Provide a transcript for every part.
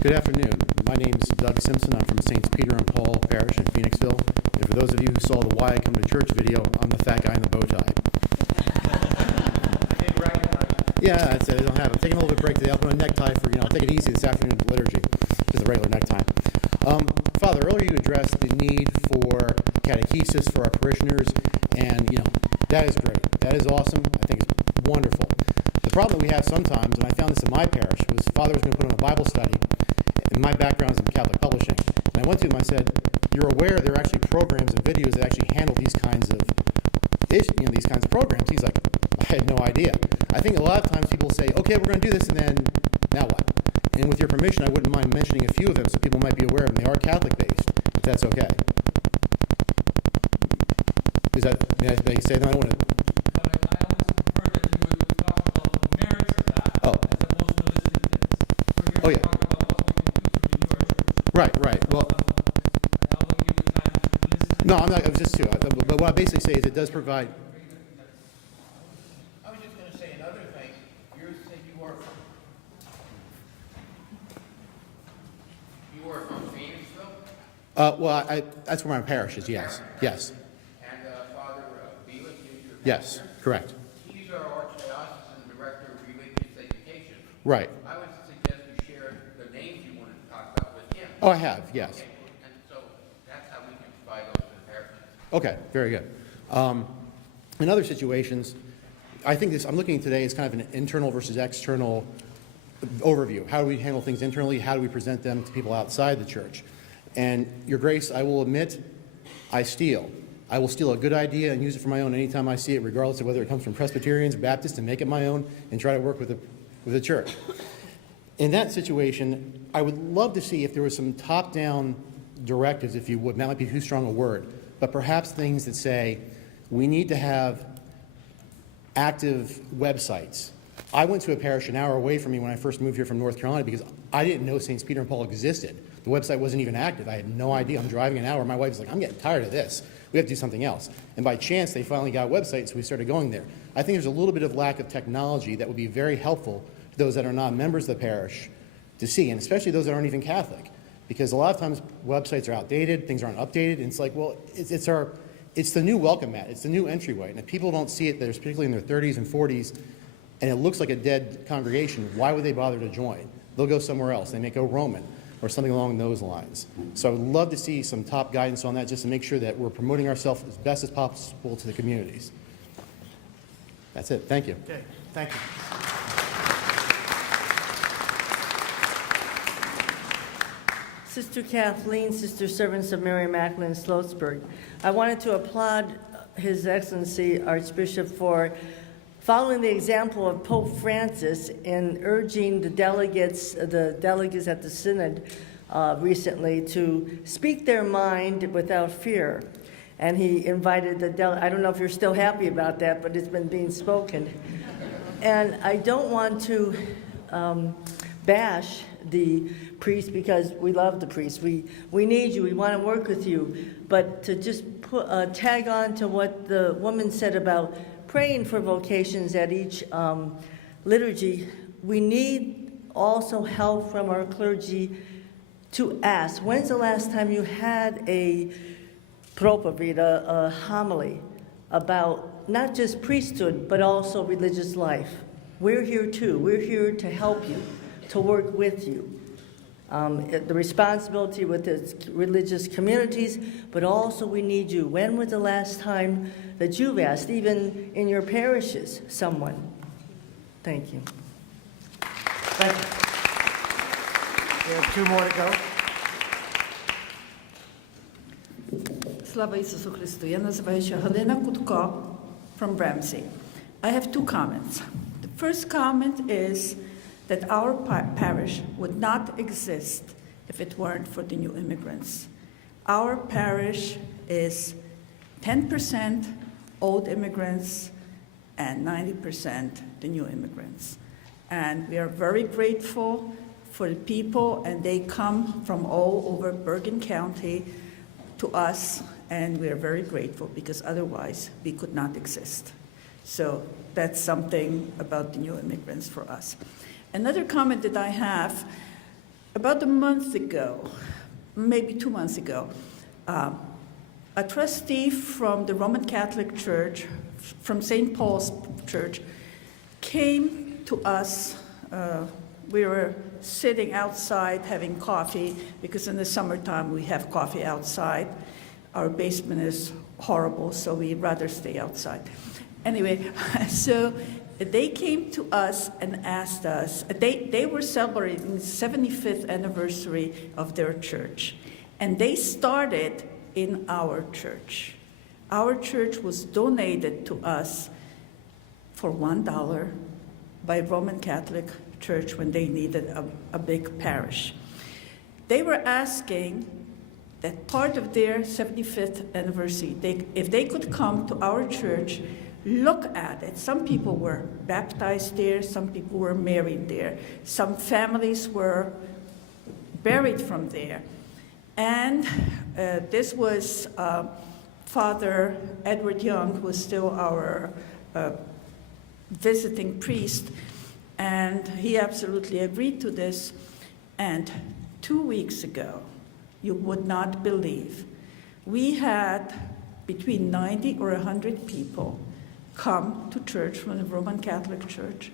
Good afternoon. My name is Doug Simpson. I'm from St. Peter and Paul Parish in Phoenixville. And for those of you who saw the Why I Come to Church video, I'm the fat guy in the bow tie. I didn't recognize you. Yeah, that's it. I don't have it. I'm taking a little bit of break today. I'll put on a necktie for, I'll take it easy this afternoon at the liturgy. Just a regular necktie. Father, earlier you addressed the need for catechesis for our parishioners, and, that is great. That is awesome. I think it's wonderful. The problem that we have sometimes, and I found this in my parish, was Father was going to put on a Bible study, and my background is in Catholic publishing. And I went to him and I said, you're aware there are actually programs and videos that actually handle these kinds of these kinds of programs. He's like, I had no idea. I think a lot of times people say, okay, we're going to do this, and then, now what? And with your permission, I wouldn't mind mentioning a few of them so people might be aware of them. They are Catholic-based, if that's okay. Is that, may I say that? I don't want to... But I always prefer that you would talk about the merits of that, as opposed to listing things. We're here to talk about what we can do to renew our church. Right. Well, I'll give you the time to list. no, I'm not, I was just too. But what I basically say is it does provide... I was just going to say another thing. You said you were from Phoenixville? Well, that's where my parish is, yes. Yes. And Father Belek is your Yes, pastor? correct. He's our Archdiocesan Director of Religious Education. Right. I would suggest you share the names you wanted to talk about with him. Oh, I have, yes. Okay, and so that's how we can provide those to the parishes. Okay, very good. In other situations, I think I'm looking today as kind of an internal versus external overview. How do we handle things internally? How do we present them to people outside the church? And Your Grace, I will admit, I steal. I will steal a good idea and use it for my own anytime I see it, regardless of whether it comes from Presbyterians, Baptists, and make it my own and try to work with the church. In that situation, I would love to see if there was some top-down directives, if you would, and that might be too strong a word, but perhaps things that say we need to have active websites. I went to a parish an hour away from me when I first moved here from North Carolina because I didn't know St. Peter and Paul existed. The website wasn't even active. I had no idea. I'm driving an hour. My wife's like, I'm getting tired of this. We have to do something else. And by chance, they finally got a website, so we started going there. I think there's a little bit of lack of technology that would be very helpful to those that are not members of the parish to see, and especially those that aren't even Catholic. Because a lot of times websites are outdated, things aren't updated, and it's like, well, it's the new welcome mat, it's the new entryway. And if people don't see it, there's particularly in their 30s and 40s, and it looks like a dead congregation, why would they bother to join? They'll go somewhere else. They may go Roman or something along those lines. So I would love to see some top guidance on that just to make sure that we're promoting ourselves as best as possible to the communities. That's it. Thank you. Okay, thank you. Sister Kathleen, Sister Servants of Mary Immaculate in Sloatsburg. I wanted to applaud His Excellency Archbishop for following the example of Pope Francis in urging the delegates at the Synod recently to speak their mind without fear. And he invited I don't know if you're still happy about that, but it's been being spoken. And I don't want to bash the priest because we love the priest. We need you. We want to work with you. But to just tag on to what the woman said about praying for vocations at each liturgy, we need also help from our clergy to ask, when's the last time you had a propavit, a homily about not just priesthood, but also religious life? We're here too. We're here to help you, to work with you. The responsibility with the religious communities, but also we need you. When was the last time that you've asked, even in your parishes, someone? Thank you. Thank you. We have two more to go. Слава Ісусу Христу. Я називаюся Галина Кутко from Ramsey. I have two comments. The first comment is that our parish would not exist if it weren't for the new immigrants. Our parish is 10% old immigrants and 90% the new immigrants. And we are very grateful for the people, and they come from all over Bergen County to us, and we are very grateful because otherwise we could not exist. So that's something about the new immigrants for us. Another comment that I have about a month ago, maybe 2 months ago, a trustee from the Roman Catholic Church, from St. Paul's Church, came to us. We were sitting outside having coffee, because in the summertime we have coffee outside. Our basement is horrible, so we'd rather stay outside. Anyway, so they came to us and asked us, they were celebrating the 75th anniversary of their church, and they started in our church. Our church was donated to us for $1 by Roman Catholic Church when they needed a big parish. They were asking that part of their 75th anniversary, if they could come to our church, look at it. Some people were baptized there, some people were married there, some families were buried from there. And this was Father Edward Young, who was still our visiting priest, and he absolutely agreed to this. And 2 weeks ago, you would not believe, we had between 90 or 100 people come to church from the Roman Catholic Church.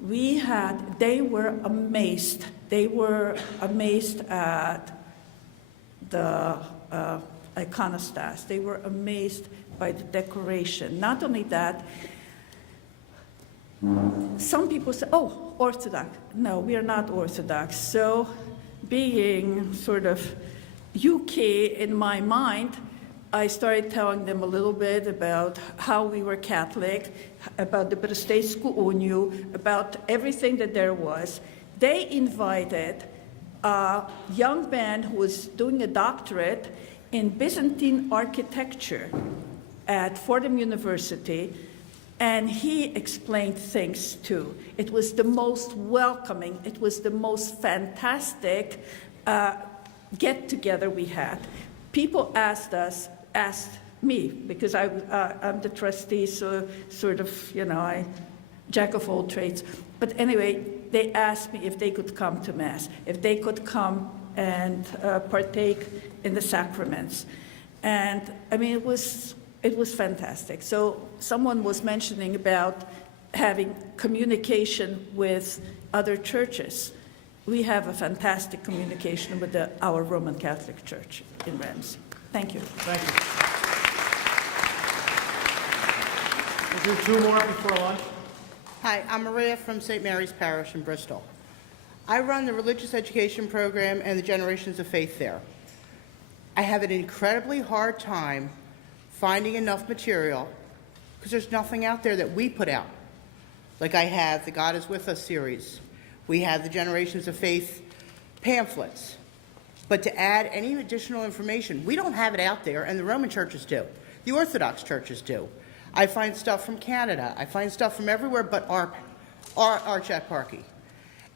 They were amazed. They were amazed at the iconostas. They were amazed by the decoration. Not only that, some people say, oh, Orthodox. No, we are not Orthodox. So being sort of UK in my mind, I started telling them a little bit about how we were Catholic, about the Bratstevsku Uniju, about everything that there was. They invited a young man who was doing a doctorate in Byzantine architecture at Fordham University, and he explained things too. It was the most welcoming, it was the most fantastic get-together we had. People asked me, because I'm the trustee, so sort of, I jack of all trades. But anyway, they asked me if they could come to Mass, if they could come and partake in the sacraments. And I mean, it was fantastic. So someone was mentioning about having communication with other churches. We have a fantastic communication with our Roman Catholic Church in Ramsey. Thank you. Thank you. We'll do 2 more before lunch. Hi, I'm Maria from St. Mary's Parish in Bristol. I run the religious education program and the Generations of Faith there. I have an incredibly hard time finding enough material because there's nothing out there that we put out. Like I have the God is With Us series. We have the Generations of Faith pamphlets. But to add any additional information, we don't have it out there, and the Roman churches do. The Orthodox churches do. I find stuff from Canada. I find stuff from everywhere but our ARCH@Parkey.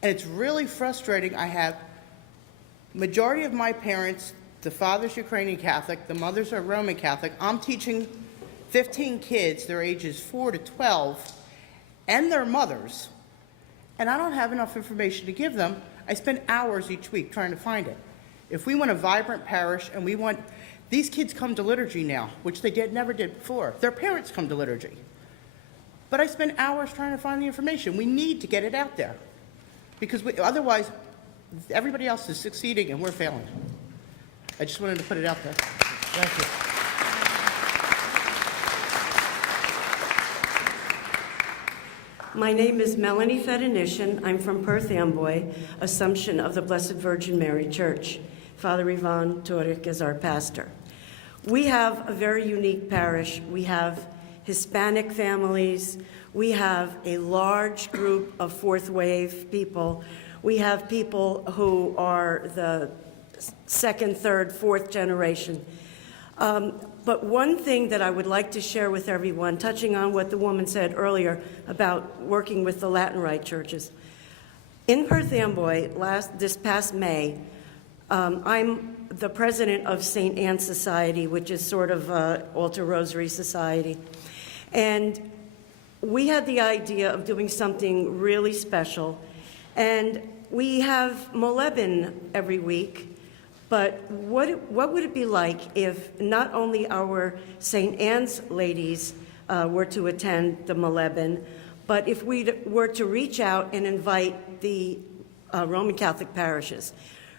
And it's really frustrating. I have majority of my parents, the father's Ukrainian Catholic, the mothers are Roman Catholic. I'm teaching 15 kids, their ages 4 to 12, and their mothers, and I don't have enough information to give them. I spend hours each week trying to find it. If we want a vibrant parish and we want, these kids come to liturgy now, which they never did before. Their parents come to liturgy. But I spend hours trying to find the information. We need to get it out there because otherwise everybody else is succeeding and we're failing. I just wanted to put it out there. Thank you. My name is Melanie Fedinishin. I'm from Perth Amboy, Assumption of the Blessed Virgin Mary Church. Father Ivan Turek is our pastor. We have a very unique parish. We have Hispanic families. We have a large group of fourth wave people. We have people who are the second, third, fourth generation. But one thing that I would like to share with everyone, touching on what the woman said earlier about working with the Latin Rite churches. In Perth Amboy, this past May, I'm the president of St. Anne's Society, which is sort of an Altar Rosary Society. And we had the idea of doing something really special. And we have Moleben every week, but what would it be like if not only our St. Anne's ladies were to attend the Moleben, but if we were to reach out and invite the Roman Catholic parishes?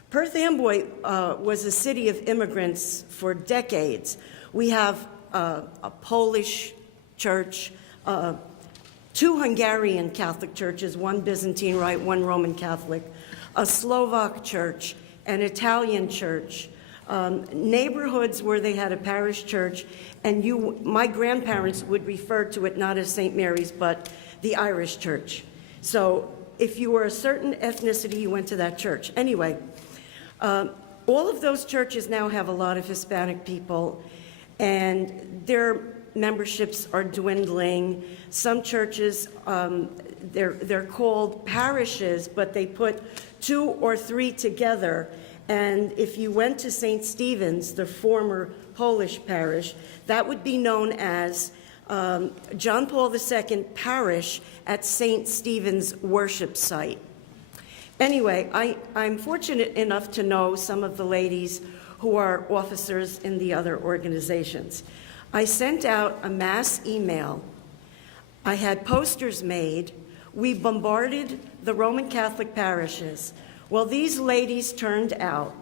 Perth Amboy was a city of immigrants for decades. We have a Polish church, 2 Hungarian Catholic churches, 1 Byzantine Rite, 1 Roman Catholic, a Slovak church, an Italian church, neighborhoods where they had a parish church, and my grandparents would refer to it not as St. Mary's, but the Irish church. So if you were a certain ethnicity, you went to that church. Anyway, all of those churches now have a lot of Hispanic people, and their memberships are dwindling. Some churches, they're called parishes, but they put 2 or 3 together. And if you went to St. Stephen's, the former Polish parish, that would be known as John Paul II Parish at St. Stephen's worship site. Anyway, I'm fortunate enough to know some of the ladies who are officers in the other organizations. I sent out a mass email. I had posters made. We bombarded the Roman Catholic parishes. Well, these ladies turned out.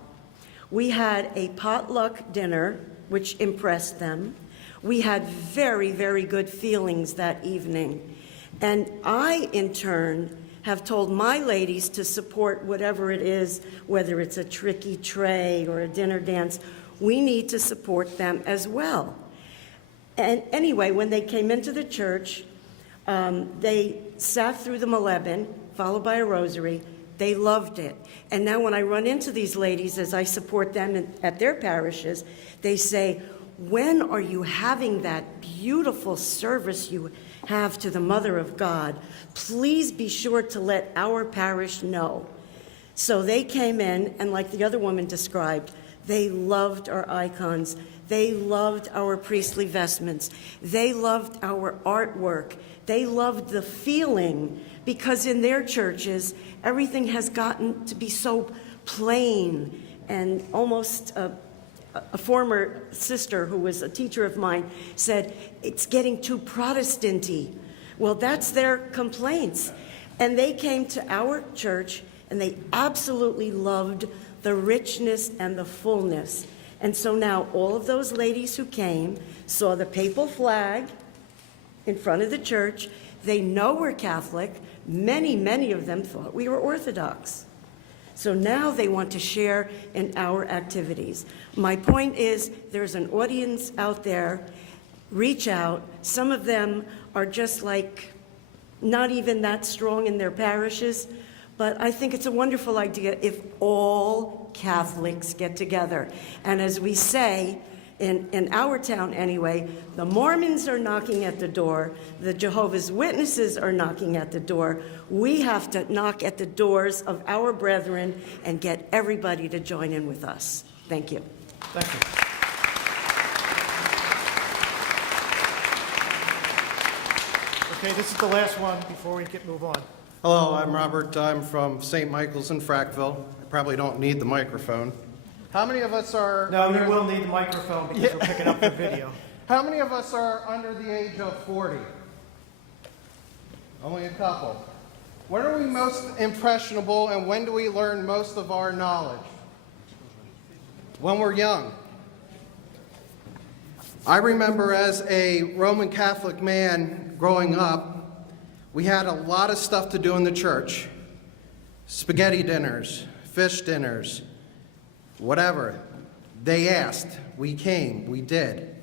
We had a potluck dinner, which impressed them. We had very, very good feelings that evening. And I, in turn, have told my ladies to support whatever it is, whether it's a tricky tray or a dinner dance. We need to support them as well. And anyway, when they came into the church, they sat through the Moleben, followed by a rosary. They loved it. And now when I run into these ladies, as I support them at their parishes, they say, when are you having that beautiful service you have to the Mother of God? Please be sure to let our parish know. So they came in, and like the other woman described, they loved our icons. They loved our priestly vestments. They loved our artwork. They loved the feeling, because in their churches, everything has gotten to be so plain. And almost a former sister who was a teacher of mine said, it's getting too Protestant-y. Well, that's their complaints. And they came to our church, and they absolutely loved the richness and the fullness. And so now all of those ladies who came saw the papal flag in front of the church. They know we're Catholic. Many, many of them thought we were Orthodox. So now they want to share in our activities. My point is, there's an audience out there. Reach out. Some of them are just like not even that strong in their parishes, but I think it's a wonderful idea if all Catholics get together. And as we say, in our town anyway, the Mormons are knocking at the door, the Jehovah's Witnesses are knocking at the door. We have to knock at the doors of our brethren and get everybody to join in with us. Thank you. Thank you. Okay, this is the last one before we move on. Hello, I'm Robert. I'm from St. Michael's in Frackville. I probably don't need the microphone. How many of us are... No, you will need the microphone because we're picking up the video. How many of us are under the age of 40? Only a couple. When are we most impressionable, and when do we learn most of our knowledge? When we're young. I remember as a Roman Catholic man growing up, we had a lot of stuff to do in the church. Spaghetti dinners, fish dinners, whatever. They asked, we came, we did.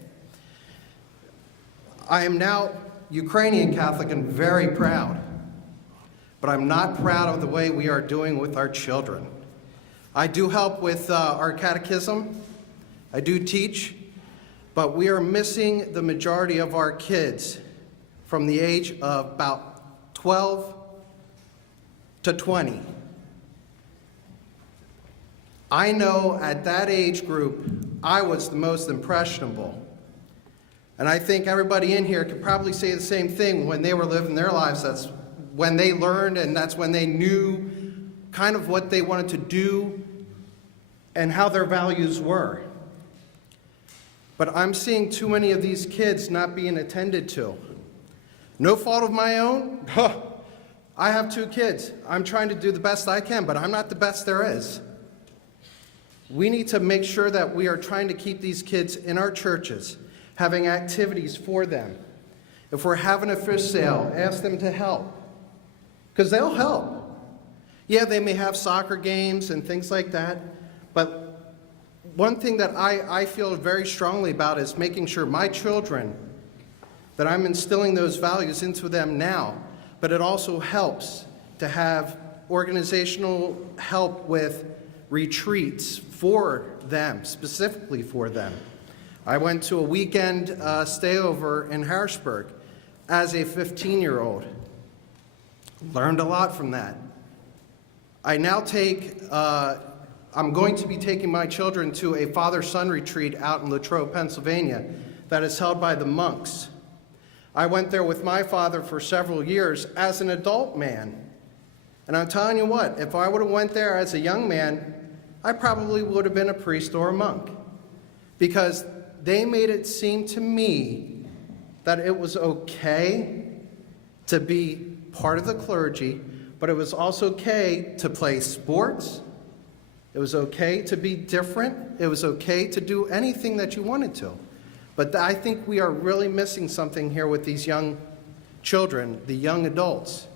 I am now Ukrainian Catholic and very proud, but I'm not proud of the way we are doing with our children. I do help with our catechism, I do teach, but we are missing the majority of our kids from the age of about 12 to 20. I know at that age group, I was the most impressionable. And I think everybody in here could probably say the same thing. When they were living their lives, that's when they learned, and that's when they knew kind of what they wanted to do and how their values were. But I'm seeing too many of these kids not being attended to. No fault of my own. I have 2 kids. I'm trying to do the best I can, but I'm not the best there is. We need to make sure that we are trying to keep these kids in our churches, having activities for them. If we're having a fish sale, ask them to help, because they'll help. Yeah, they may have soccer games and things like that, but one thing that I feel very strongly about is making sure my children, that I'm instilling those values into them now, but it also helps to have organizational help with retreats for them, specifically for them. I went to a weekend stayover in Harrisburg as a 15-year-old. Learned a lot from that. I now I'm going to be taking my children to a father-son retreat out in Latrobe, Pennsylvania, that is held by the monks. I went there with my father for several years as an adult man. And I'm telling you what, if I would have went there as a young man, I probably would have been a priest or a monk. Because they made it seem to me that it was okay to be part of the clergy, but it was also okay to play sports. It was okay to be different. It was okay to do anything that you wanted to. But I think we are really missing something here with these young children, the young adults,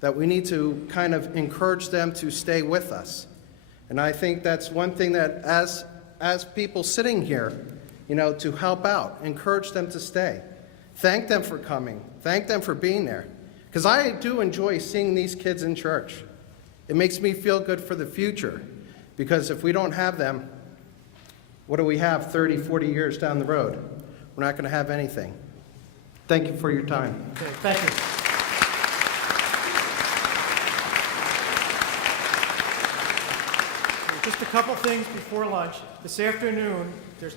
that we need to kind of encourage them to stay with us. And I think that's one thing that as people sitting here, to help out, encourage them to stay. Thank them for coming. Thank them for being there. Because I do enjoy seeing these kids in church. It makes me feel good for the future. Because if we don't have them, what do we have 30, 40 years down the road? We're not going to have anything. Thank you for your time. Okay, thank you. Just a couple things before lunch. This afternoon, there's